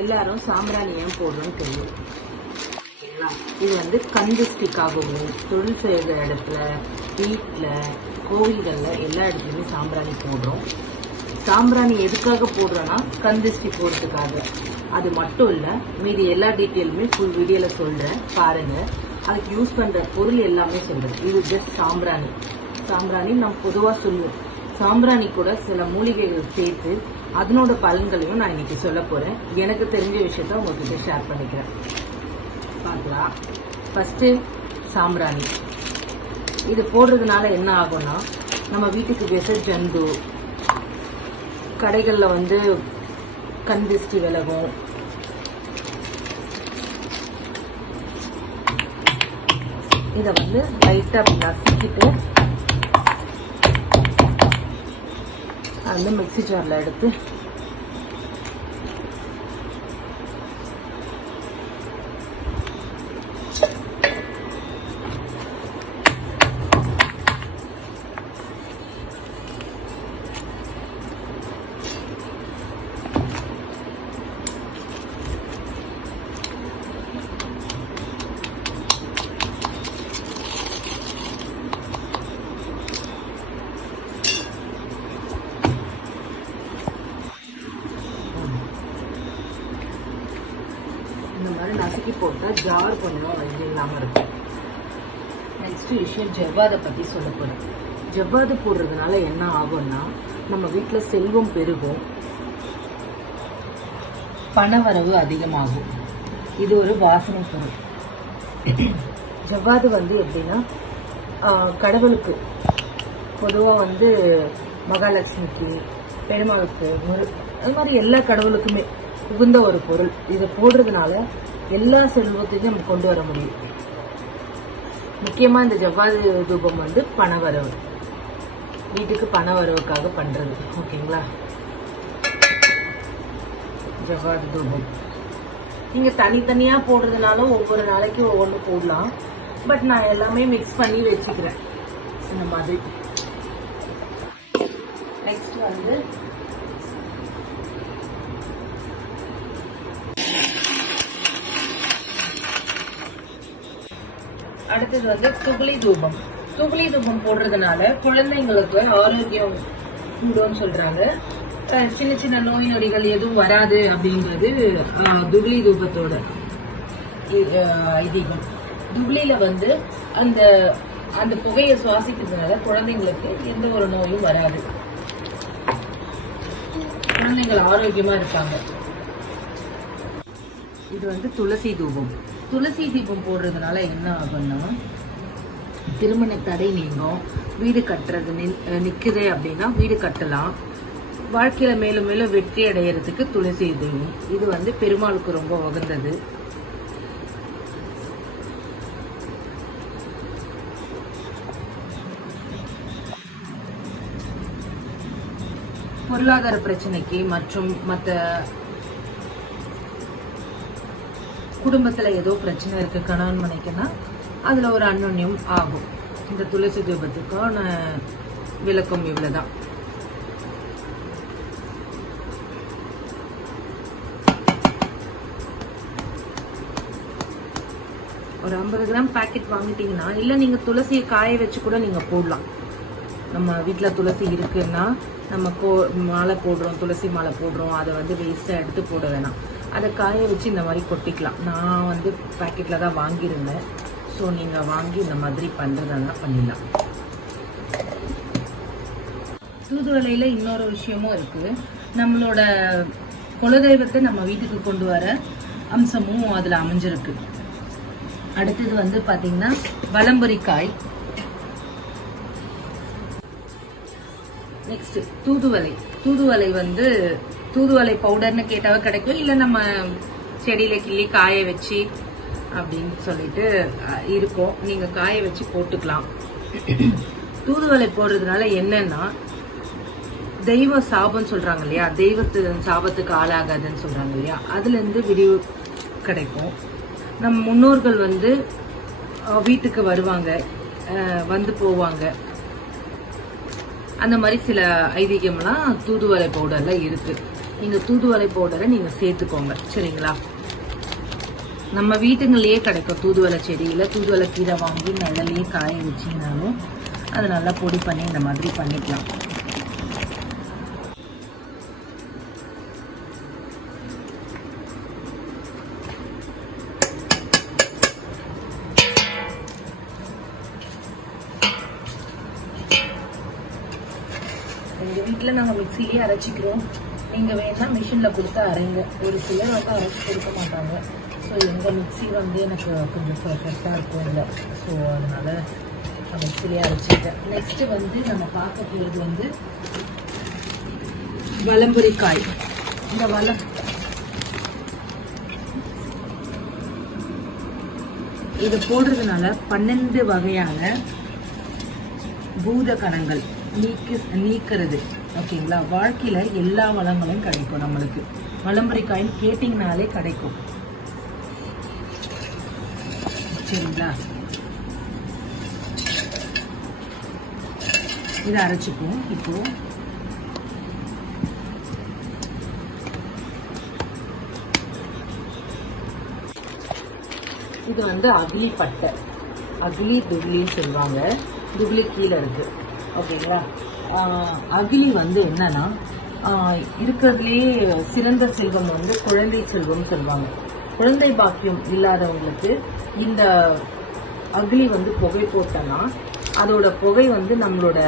எல்லாரும் சாம்பிராணி ஏன் போடுறோம்னு தெரியும். இது வந்து கந்திஷ்டிக்காகவும் தொழில் செய்கிற இடத்துல, வீட்டில், கோவில்களில் எல்லா இடத்துலையுமே சாம்பிராணி போடுறோம். சாம்பிராணி எதுக்காக போடுறோன்னா கந்திஷ்டி போடுறதுக்காக. அது மட்டும் இல்லை, மீதி எல்லா டீட்டெயிலுமே ஃபுல் வீடியோவில் சொல்கிறேன், பாருங்கள். அதுக்கு யூஸ் பண்ணுற பொருள் எல்லாமே சொல்கிறேன். இது ஜஸ்ட் சாம்பிராணி. சாம்பிராணி நம்ம பொதுவாக சொல்லுவோம். சாம்பிராணி கூட சில மூலிகைகள் சேர்த்து அதனோட பலன்களையும் நான் இன்னைக்கு சொல்ல போகிறேன். எனக்கு தெரிஞ்ச விஷயத்த உங்ககிட்ட ஷேர் பண்ணிக்கிறேன். பார்க்கலாம். ஃபஸ்ட்டு சாம்பிராணி. இது போடுறதுனால என்ன ஆகும்னா, நம்ம வீட்டுக்கு விச ஜந்து, கடைகளில் வந்து கந்திஷ்டி விலகும். இதை வந்து லைட்டாக நசுக்கிட்டு அந்த மிக்ஸி ஜாரில் எடுத்து இந்த மாதிரி நசுக்கி போட்டால் ஜார் கொஞ்சம் வலி இல்லாமல் இருக்கும். நெக்ஸ்ட் விஷயம் ஜவ்வாதை பற்றி சொல்ல போகிறேன். ஜவ்வாது போடுறதுனால என்ன ஆகும்னா, நம்ம வீட்டில் செல்வம் பெருகும், பணவரவு அதிகமாகும். இது ஒரு வாசனை பொருள். ஜவ்வாது வந்து எப்படின்னா, கடவுளுக்கு பொதுவாக வந்து மகாலட்சுமிக்கு, பெருமாளுக்கு, அது மாதிரி எல்லா கடவுளுக்குமே உகுந்த ஒரு பொருள். இதை போடுறதுனால எல்லா செல்வத்தையும் நம்ம கொண்டு வர முடியும். முக்கியமா இந்த ஜவ்வாது தூபம் வந்து பணவரவு, வீட்டுக்கு பணவரவுக்காக பண்றது. ஓகேங்களா? ஜவ்வாது தூபம் நீங்க தனித்தனியா போடுறதுனால ஒவ்வொரு நாளைக்கு ஒவ்வொன்று போடலாம். பட் நான் எல்லாமே மிக்ஸ் பண்ணி வச்சுக்கிறேன் இந்த மாதிரி. நெக்ஸ்ட் வந்து அடுத்தது வந்து துகுலி தூபம். துகுலி தூபம் போடுறதுனால குழந்தைங்களுக்கு ஆரோக்கியம் கூடும்னு சொல்றாங்க. சின்ன சின்ன நோய் நொடிகள் எதுவும் வராது அப்படின்றது துகுலி தூபத்தோட ஐதீகம். துகுலியில வந்து அந்த அந்த புகையை சுவாசிக்கிறதுனால குழந்தைங்களுக்கு எந்த ஒரு நோயும் வராது, குழந்தைகள் ஆரோக்கியமா இருப்பாங்க. இது வந்து துளசி தூபம். துளசி தீபம் போடுறதுனால என்ன ஆகும்னா, திருமண தடை நீங்கும். வீடு கட்டுறது நிக்குது அப்படின்னா வீடு கட்டலாம். வாழ்க்கையில மேலும் மேலும் வெற்றி அடையிறதுக்கு துளசி தீபம். இது வந்து பெருமாளுக்கு ரொம்ப உகந்தது. பொருளாதார பிரச்சனைக்கு மற்றும் மற்ற குடும்பத்துல ஏதோ பிரச்சனை இருக்கு கணவன் மனைக்குன்னா அதுல ஒரு அந்யோன்யம் ஆகும். இந்த துளசி தீபத்துக்கான விளக்கம் இவ்வளவுதான். ஒரு 50 கிராம் பாக்கெட் வாங்கிட்டீங்கன்னா, இல்ல நீங்க துளசியை காய வச்சு கூட நீங்க போடலாம். நம்ம வீட்டுல துளசி இருக்குன்னா நம்ம மாலை போடுறோம், துளசி மாலை போடுறோம், அதை வந்து வேஸ்டா எடுத்து போட வேணாம். அதை காய வச்சு இந்த மாதிரி கொட்டிக்கலாம். நான் வந்து பேக்கெட்டில் தான் வாங்கியிருந்தேன். ஸோ நீங்கள் வாங்கி இந்த மாதிரி பண்ணுறதுனா பண்ணிடலாம். தூதுவளையில் இன்னொரு விஷயமும் இருக்குது. நம்மளோட குலதெய்வத்தை நம்ம வீட்டுக்கு கொண்டு வர அம்சமும் அதில் அமைஞ்சிருக்கு. அடுத்தது வந்து பார்த்தீங்கன்னா வலம்புரிக்காய். நெக்ஸ்ட் தூதுவளை. தூதுவளை வந்து தூதுவளை பவுடர்னு கேட்டாவே கிடைக்கும். இல்லை நம்ம செடியில கிள்ளி காய வச்சு அப்படின்னு சொல்லிட்டு இருக்கும், நீங்க காய வச்சு போட்டுக்கலாம். தூதுவளை போடுறதுனால என்னன்னா, தெய்வ சாபம் சொல்றாங்க இல்லையா, தெய்வத்து சாபத்துக்கு ஆளாகாதுன்னு சொல்றாங்க இல்லையா, அதுல இருந்து விடிவு கிடைக்கும். நம்ம முன்னோர்கள் வந்து வீட்டுக்கு வருவாங்க, வந்து போவாங்க. அந்த மாதிரி சில ஐதீகம்லாம் தூதுவளை பவுடர்ல இருக்கு. நீங்க தூதுவளை பவுடரை நீங்க சேர்த்துக்கோங்க. சரிங்களா? நம்ம வீட்டுங்களிலேயே கிடைக்கும் தூதுவளை செடியில தூதுவளை கீரை வாங்கி நிழலையே காய வச்சிங்கனாலும் அதை நல்லா பொடி பண்ணி இந்த மாதிரி பண்ணிக்கலாம். எங்க வீட்டுல நாங்க மிக்சிலேயே அரைச்சிக்கிறோம். நீங்க வேணா மிஷின்ல கொடுத்து அரைங்க. ஒரு சிலர் வந்து அரைச்சி கொடுக்க மாட்டாங்க. ஸோ எங்க மிக்சி வந்து எனக்கு கொஞ்சம் பர்ஃபெக்டா இருக்கும் இல்லை. ஸோ அதனால நான் மிக்சிலேயே அரைச்சிட்டேன். நெக்ஸ்ட் வந்து நம்ம பார்க்க போகிறது வந்து வலம்புரிக்காய். இந்த இதை போடுறதுனால 12 வகையான பூத கணங்கள் நீக்கிறது. ஓகேங்களா? வாழ்க்கையில எல்லா வளங்களும் கிடைக்கும் நம்மளுக்கு. வலம்புரிக்காயின் கேட்டீங்கனாலே கிடைக்கும். சரிங்களா? இதை அரைச்சிப்போம். இப்போ இது வந்து அகிலி பட்டை. அகிலி துப்ளின்னு சொல்லுவாங்க. துப்ளி கீழே இருக்கு. ஓகேங்களா? அகிலி வந்து என்னன்னா இருக்கிறதுலேயே சிறந்த செல்வம் வந்து குழந்தை செல்வம் சொல்லுவாங்க. குழந்தை பாக்கியம் இல்லாதவங்களுக்கு இந்த அகிலி வந்து புகை போட்டோன்னா அதோட புகை வந்து நம்மளோட